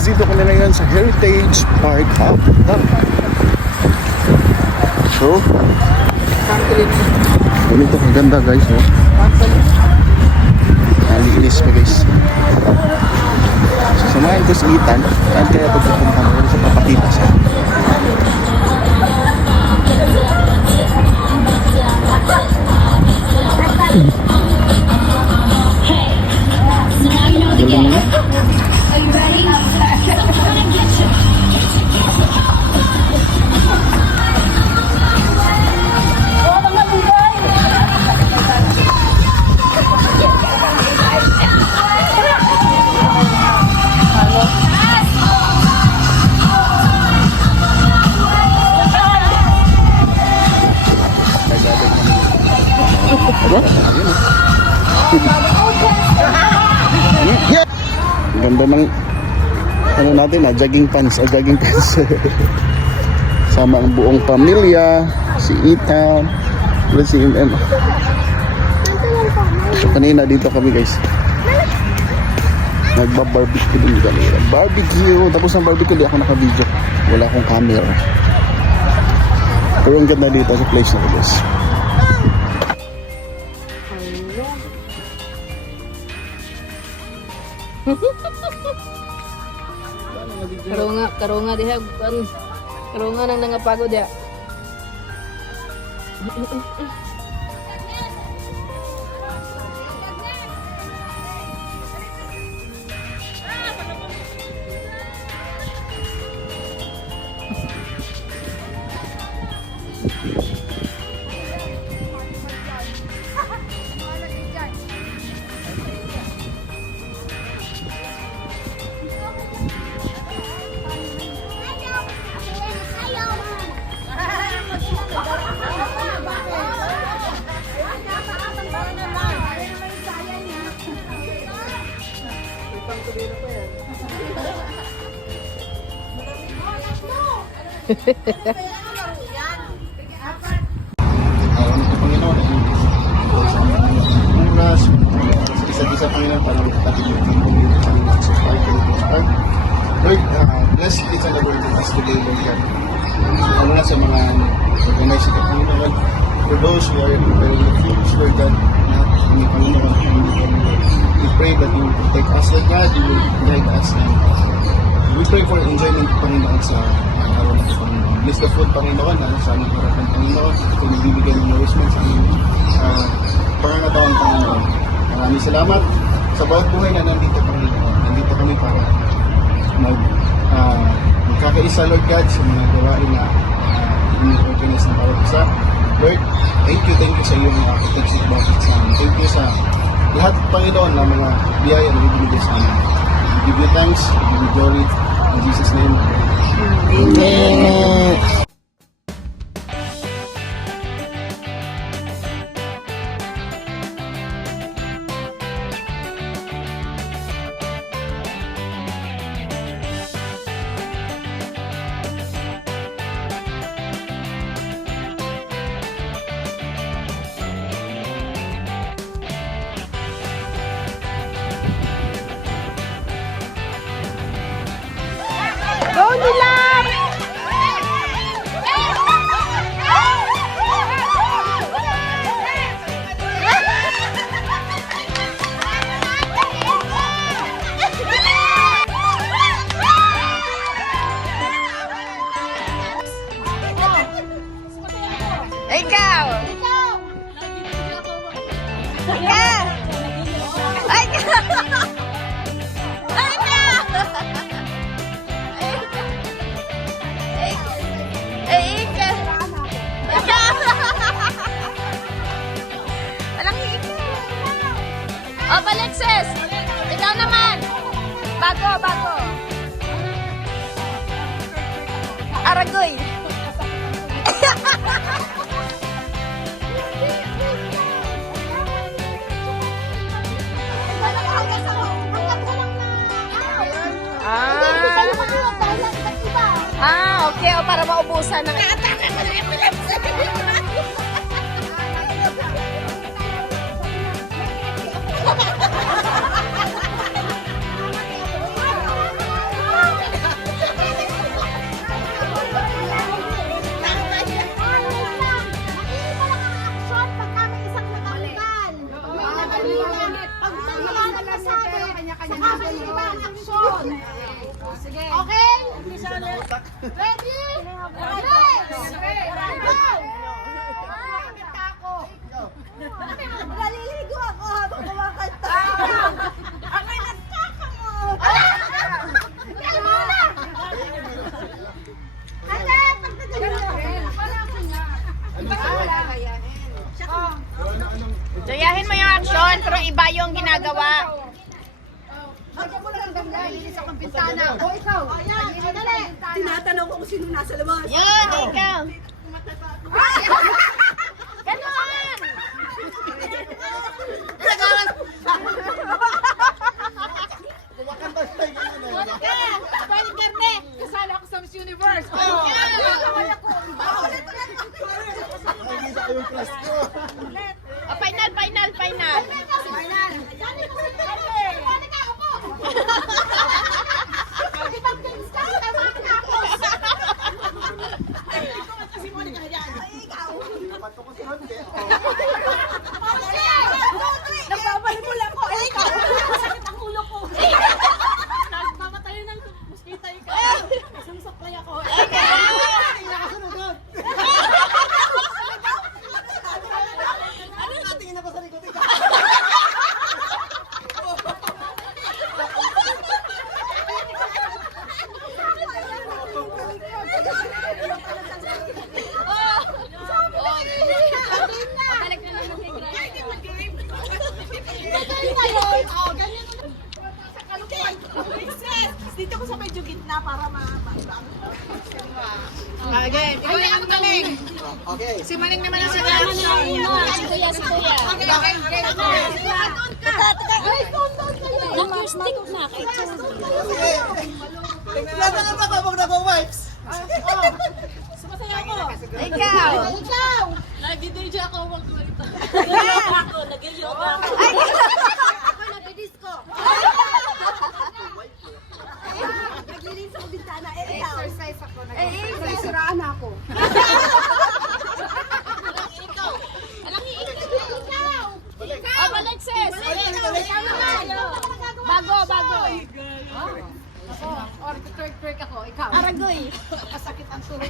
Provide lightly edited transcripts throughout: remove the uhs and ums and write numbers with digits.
guys, dito kami ngayon sa Heritage Park of So, ganito kaganda guys, oh. Nalinis pa guys. So, samahan ko si Ethan at kaya pagpupunta ko sa papakita siya. Galing na. Ganda ng ano natin jogging pants sama ang buong pamilya, si Ethan, si MM. So kanina dito kami guys, nagbabarbecue din kami. Barbecue, tapos ng barbecue di ako naka-video, wala akong camera. Pero ang ganda dito sa place na guys. Karunga diha karunga nang nangapagod ya. Isa-isa Panginoon para magpapatid yung Panginoon sa Park. Lord, bless each and every one of us today, Lord God. Ano na sa mga organize sa Panginoon, for those who are preparing the foods, Lord God, na kami Panginoon, we pray that you will protect us, Lord God, you will guide us, and we pray for enjoyment, Panginoon, sa araw na ito, Panginoon. Bless the food, Panginoon, sa aming harapan, Panginoon, kung nagbibigay ng nourishment sa aming pangangatawan, Panginoon. Maraming salamat sa bawat buhay na nandito, Panginoon. Nandito kami para magkakaisa, Lord God, sa mga gawain na ini-organize ng bawat isa. Lord, thank you sa iyong protection bakit sa amin. Thank you sa lahat, Panginoon, na mga biyaya na ibinigay sa amin. We give you thanks, we give you glory. In Jesus' name, amen. Go nila! Ikaw! Ikaw! Ay, oh, Alexis! Ikaw naman! Bago! Aragoy! Okay, o para maubusan ng... Okay? Ready? Naliligo ako habang kumakanta. Ako'y nagkakamot. Kaya muna! Ate, Joyahin mo yung action, pero iba yung ginagawa. Bagyan mo lang ang ganda. Linis akong pintana. O ikaw. Ayan, dali. Tinatanong ko kung sino nasa labas. Yun, ikaw. Ganon! Kumakanta siya ganyan eh. Pwede karne. Kasali ako sa Miss Universe. Nakikita ko yung crush ko. Final, final, final. Patok ko si Ron, eh. Nagpapalik mo lang ko. Ikaw. Masakit ang ulo ko. Nagpapatayo ng mosquito ikaw. Isang saklay ako. Tingin ako sa likod ikaw. Dito ko sa medyo gitna para Again, ikaw yung maling. Okay. Si Maling naman ang sagot. Si Kuya, si Kuya. Stick na kay Sige. Tingnan na ba kapag nag-wipes? Sumasaya ako. Ikaw. Ikaw! Nag-DJ ako magkwalita. Ako, nag-yoga ako. Ako nag-disco. Naglilinis ako bintana. Ikaw. Exercise ako. Exercise ako. Oh, balik sis. Bago, bago. Or twerk ako. Ikaw. Aragoy. Kasakit ang tuhod.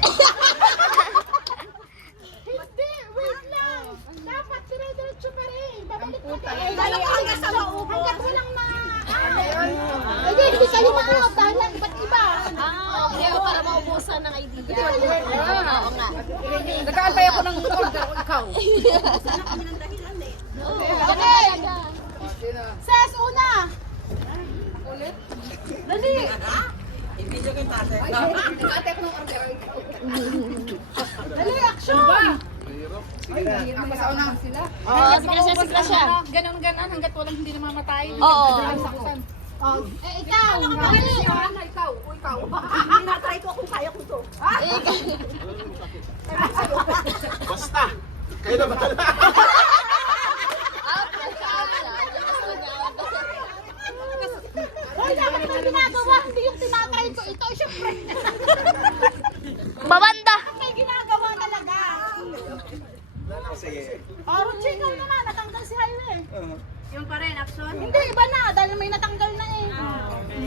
Hindi, wait lang. Dapat dire-diretso pa rin. Babalik ko tayo. Dalawa hanggang sa maupo. Hanggang walang na. Hindi kayo ma-out dahil lang iba't iba. Okay, para maubusan ng idea. Oo nga. Nag-aantay ako ng order. Ikaw. Okay. Ses, una. Ulit? Dali. Nag-aantay ako ng order. Dali, action. Masauna sila. Sige siya. Ganon-ganon hanggat walang hindi namamatay. Oo. Ikaw! Ikaw! Ikaw! Tinatry ko kung kaya ko to. Basta. Kayo na bahala. Hoy, dapat ito ginagawa. Hindi yung tinatry ko. Ito, syempre. Babanda. May ginagawa talaga. Sige. Oh, chicken naman. Natanggal si Jaime. Yung pa rin, action. Hindi, iba na. Dahil may natanggal na eh.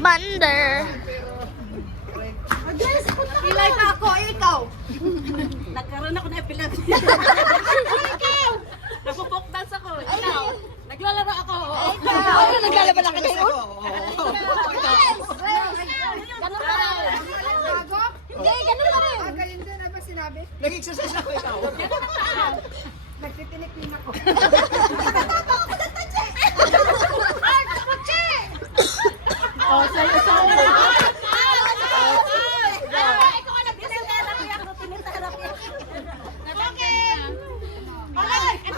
Bander. Yes, punta ka Pilay na. pa ako, ikaw. Nagkaroon ako na epilepsy. Ikaw! Napupok dance ako. Ikaw. Naglalaro ako. Ikaw! Naglalaba lang kayo? Ganun pa rin. Hindi, ganun pa rin. Ganyan din, ano ba sinabi? Nag-exercise ako ikaw. Nagtitinik din ako. Oh, sa'yo, sa'yo. Ikaw ang nag-therapy ako. Tinitherapy. Bakit? Alay! Ate,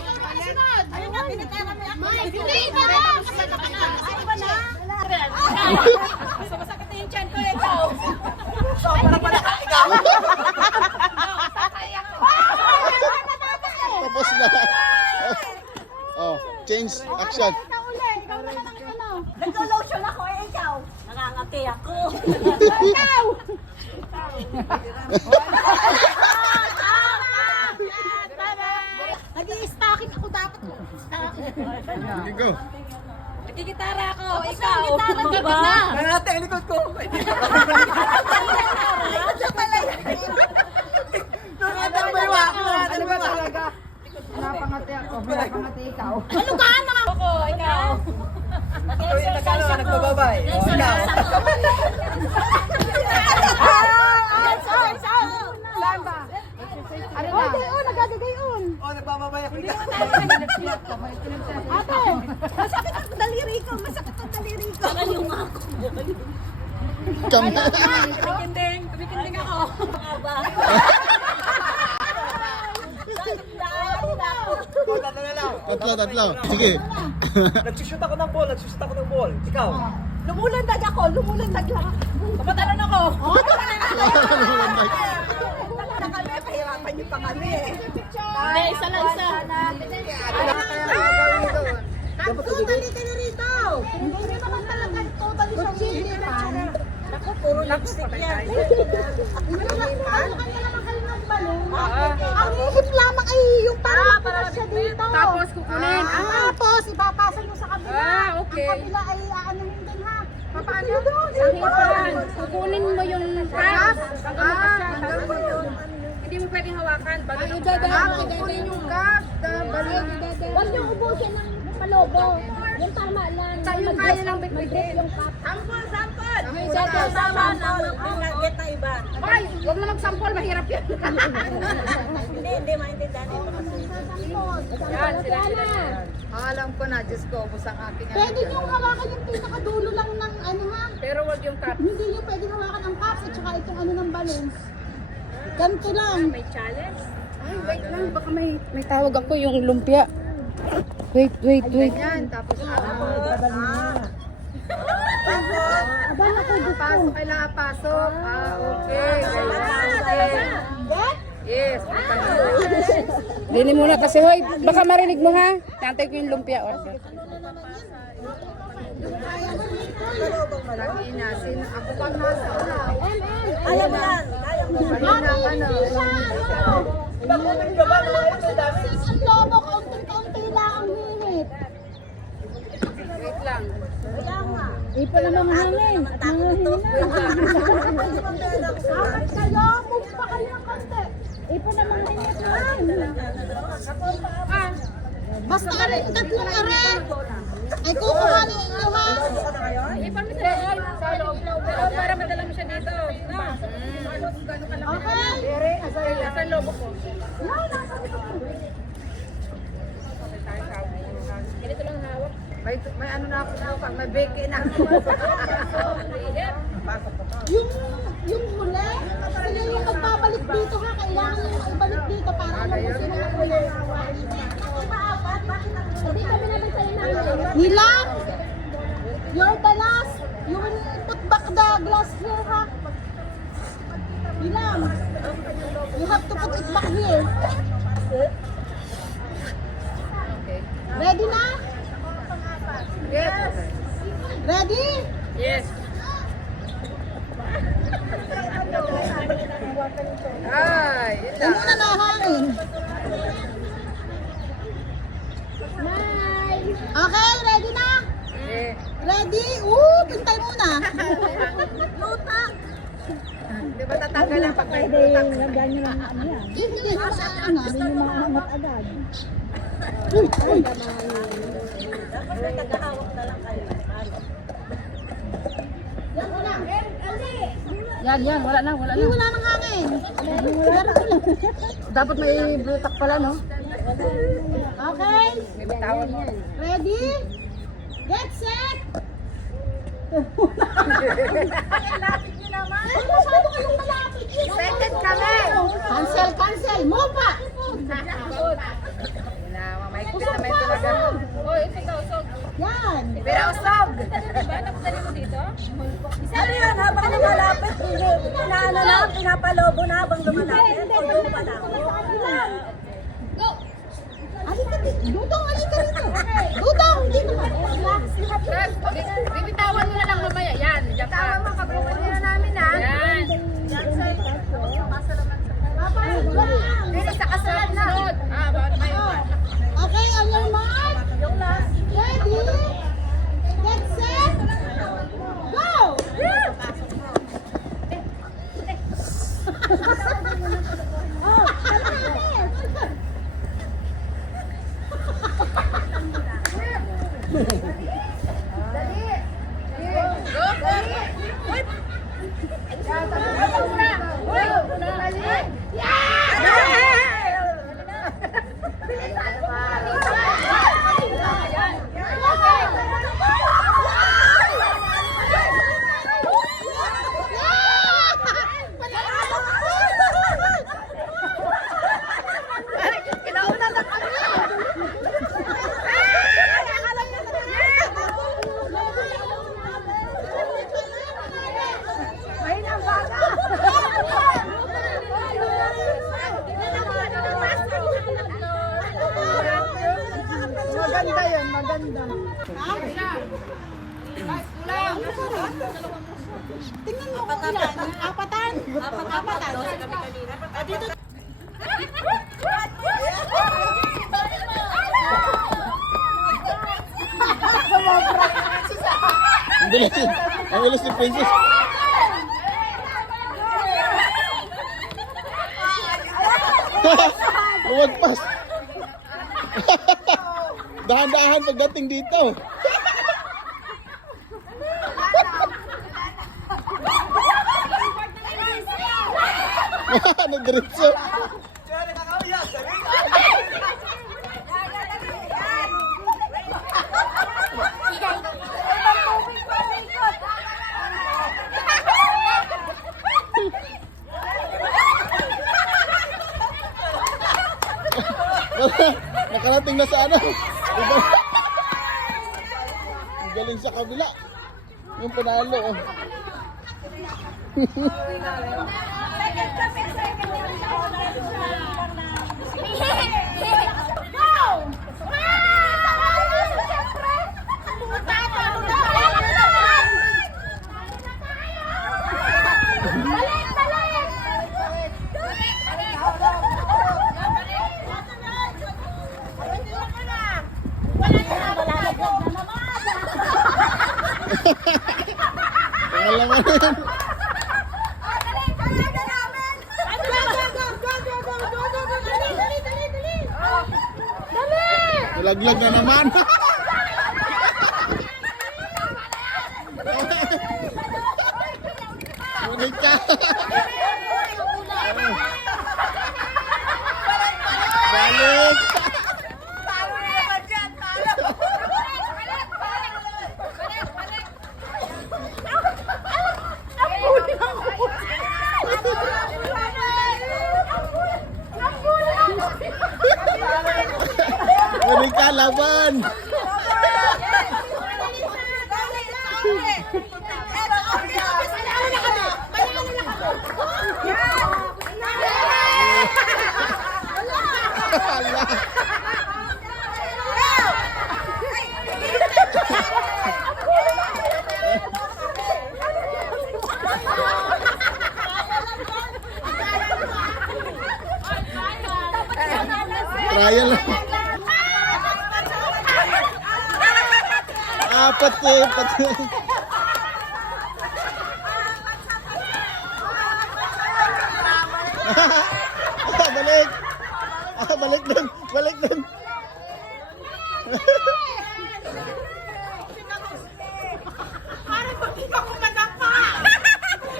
ikaw na kasunod. Ayun nga, tinitherapy ako. Hindi, iba na. Ay, iba na. Basta masakit na yung chan ko, ikaw. Tapos na. Oh, change action. Ikaw uli. Ikaw naman ang ano. Naglo-lotion ako, ikaw. Nangangati ako. Ikaw! Nag-i-stocking ako dapat. Sige, go. Nagkikitara ako, Tapos ikaw. na, gitara, Diba? gabi na. Kaya natin, likod ko. Ano ba talaga? Napangati ako, napangati ikaw. Ano ka, mga? Ako, ikaw. Nagbababay. Saan ba? Ano na? Oh, nagagagayon. Nagbababay ako. Ate, Masakit ang daliri ko. Masakit ang daliri ko. Tumikinding ako. Tatlo. Sige. Nagsushoot ako ng ball. Ikaw? Lumulandag ako. Lumulandag lang ako. Kapatalan ako. Na kami, pahirapan niyo pa kami eh. Hindi, isa lang isa. totally ka na rito. Hindi nyo naman talaga totally sa hihilipan. Ako, puro lipstick yan. Ano ka na naman kayo ng balon? Ang hihip lamang ay yung parang siya dito. Tapos kukunin. Tapos, ipapasa nyo sa kabila. Okay. Ang kabila ay aanuhin din ha. Paano? Kukunin mo yung cup. Hanggang mo yun. Hindi mo pwedeng hawakan. Kukunin yung cup. Huwag nyo ubusin ng palobo. Yung tama lang. Yung kaya lang bitbitin. Yung cup. Sampol! Sama ng binagit na iba. Ay, huwag na magsampol. Mahirap yan. Hindi maintindihan ito kasi. Yan, sila. Alam ko na, Diyos ko, ubos ang aking Pwede nyo hawakan yung pinakadulo lang ng ano ha. Pero wag yung cup. Hindi nyo pwede hawakan ang cups at saka itong ano ng balloons. Ganito lang. May challenge? Ay, wait lang. Baka may tawag ako yung lumpia. Wait. Yan, tapos Aba na ko gusto. pasok, kailangan pasok. Okay. Yes. Dini muna kasi, hoy. Baka marinig mo ha. Tantay ko yung lumpia order. Ako pang nasa unaw. Ayaw mo yan. Kanina ka na. Ang lobo, kaunting-kaunti lang ang hinit. Wait lang. Ipa naman hangin. Nanghihina. Apat kayo, move pa kayo ng konti. Ipa naman hinit lang. Basta tatlong are. Ay kukuhanin nyo ha. Ipamitayin sa loob. Para madala mo siya dito. Okay. Nasa loob ko. Ganito lang hawak. May ano na ako pag may bake na ako. Yung huli, sila yung magbabalik dito ha. Kailangan yung ibalik dito para alam mo sino yung huli. Hindi kami naman sa'yo namin. Nilang, you're the last. You will put back the glass here ha. Nilang, you have to put it back here. Ready na? Yes. Ready? Yes. Ay, Ano na nahangin? Okay, ready na? eh. Ready? Pintay muna. Lutak. Di ba tatanggal ang pag may butak? Hindi na maangat. Hindi na maangat agad. Uy. Yan, wala na. Hindi, wala nang hangin. Dapat may butak pala, no? Okay, May bitawan mo. ready? Get set! Masyado kayong malapit. Second kami. Cancel. Move pa. May kusa, may talaga. Oh, ito daw, usog. Yan. Pero usog. Ba, napunta mo dito? Ano yan, habang lumalapit, inaano na, pinapalobo na habang lumalapit, o doon pa na. Alika dito. Dudong, alika dito. Dudong, dito ka. Bibitawan mo na lang mamaya. Yan, yan ka. Bibitawan mo, kabrukan nyo na namin, ha? Yan. Dili, sa kasunod na. Bawat may iwan. Okay, on your mark. Ready? Get set. Go! Tingnan mo kung ilan. Apatan. Apatan. Ang bilis yun. Ang bilis ni Princess. Lumagpas. Dahan-dahan pagdating dito. Nagdiretso. Nakarating na sa ano. Ang galing sa kabila. Yung panalo. Oh. Pangalaman yan. Nalaglag na naman. Ngunit ka. Balik. Ngunit ka, laban. Trial lang. Apat eh, pati. Balik. Balik dun. Balik dun.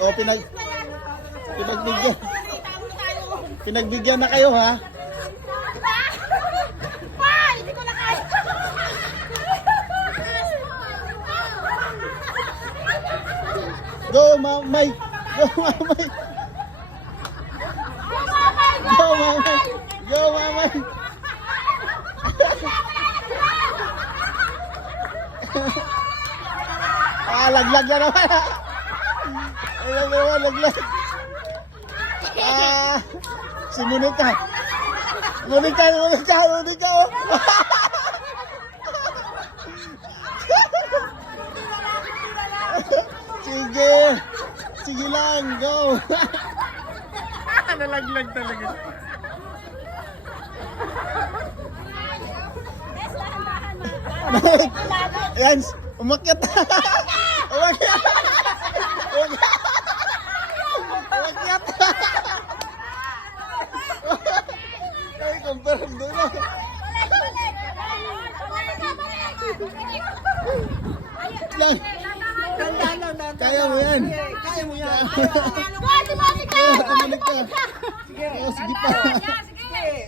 Oh, pinagbigyan. Pinagbigyan na kayo, ha? Go, Mamay! Go, Mamay! Go, Mamay! Go, Mamay! Laglag na naman! Laglag! Si Monica! Monica! Oh! Sige lang, go! Nalaglag talaga. Yan, umakyat. Umakyat. Ay, confirm doon na. Kaya mo yan. Kaya mo yan. Tumalik ka. Oh, sige pa.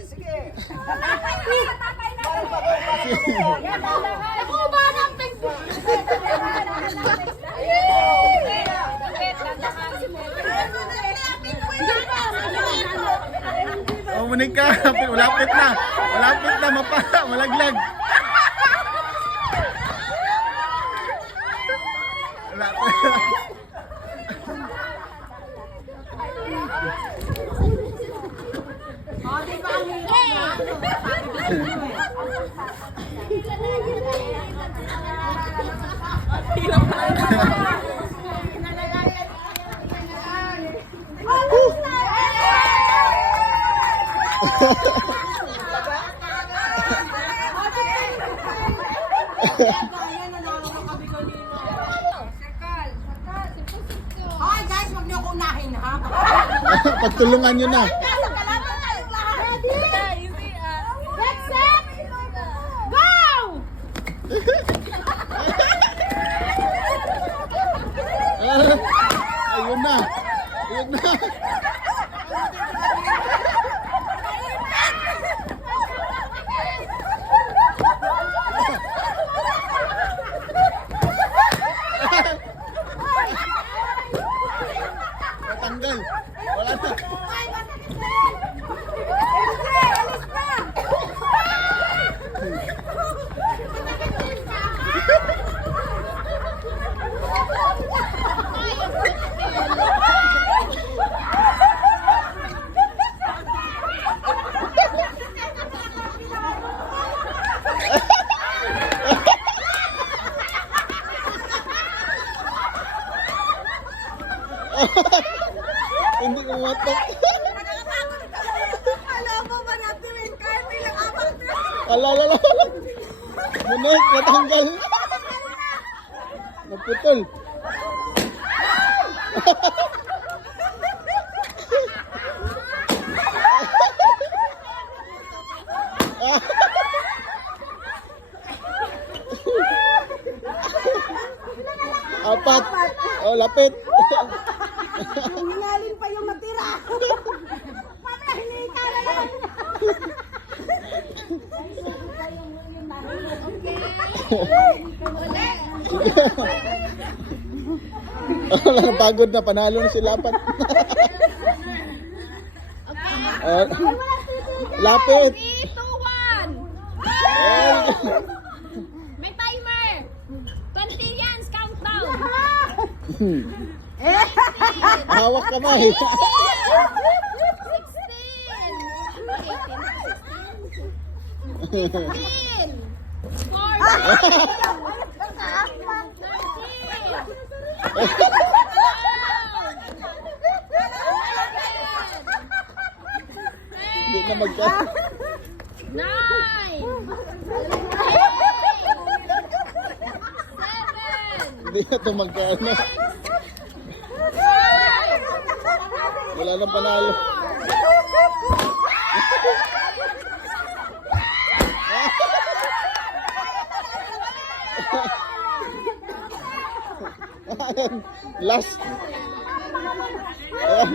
Sige. Ako ba ng Facebook? Oh, Monica, malapit na. Malapit na, malaglag. Malapit na. Oh, di ba? Hoy guys, wag niyo ko unahin ha. Pagtulungan nyo na. Kalaban tayong lahat. Get set! Go! Ayun na. Ayun na. Natanggal. Wala na. Hindi ko matok. Alam mo ba natin yung kami lang abang na. Alala. Munek, natanggal. Naputol. Apat. Oh, lapit. Hingalin pa yung natira. Mamaya hinihika na yan. Wala, pagod na. Panalo na sila apat. Lapit. 3, 2, 1. May timer. 20 yan, countdown. Hawak kamay. 16. 15. 14. Hindi na magka. 9. 8. 7. Hindi na ito magkano. Wala nang panalo. Last. Ayan.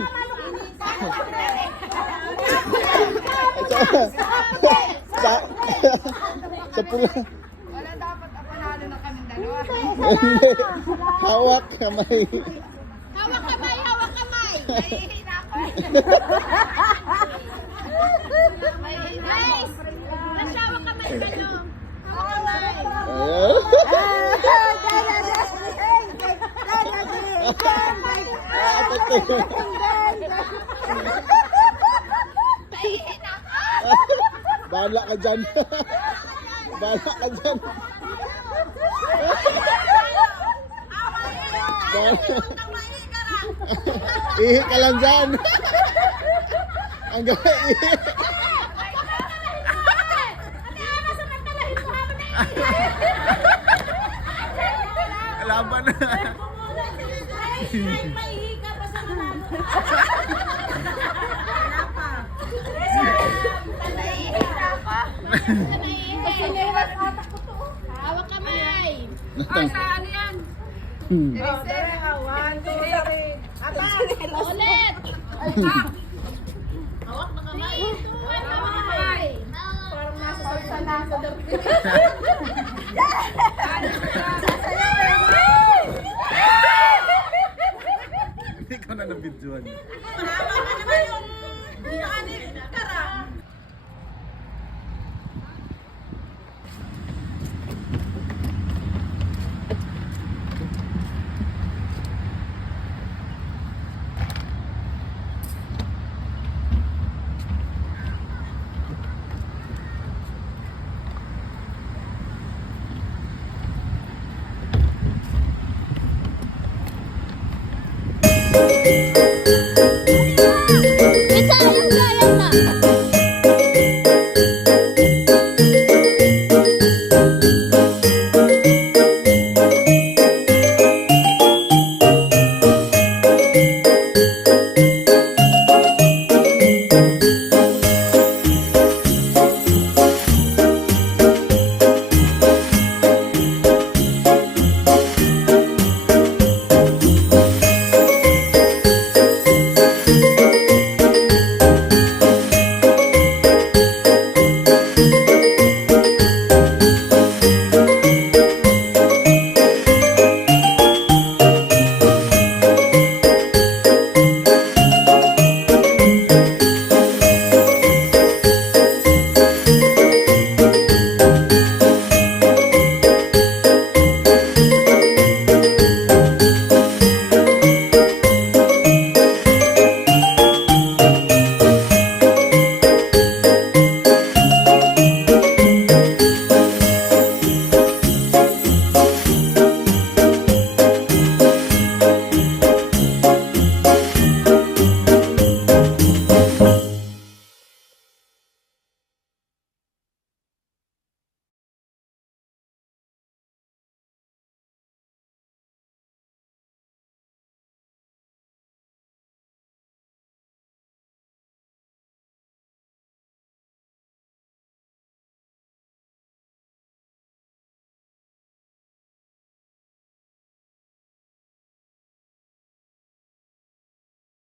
Sa pula. Wala dapat ako nalo na kami dalawa. Hindi. Hawak kamay. Hawak kamay, hawak kamay. Nahihina ako. Guys, nasyawak kamay kayo. Ayan. Bahala ka dyan. Bahala ka dyan. Ihi ka lang dyan. Ang gaya ihi. Laban na. Mahihika pa sa manalo. Hawak kamay. Saan yan? Ulit. Hawak na kamay. Hawak kamay. Parang nasa salsa na sa Hindi ko na nabidyoan. Mahaba ka naman yung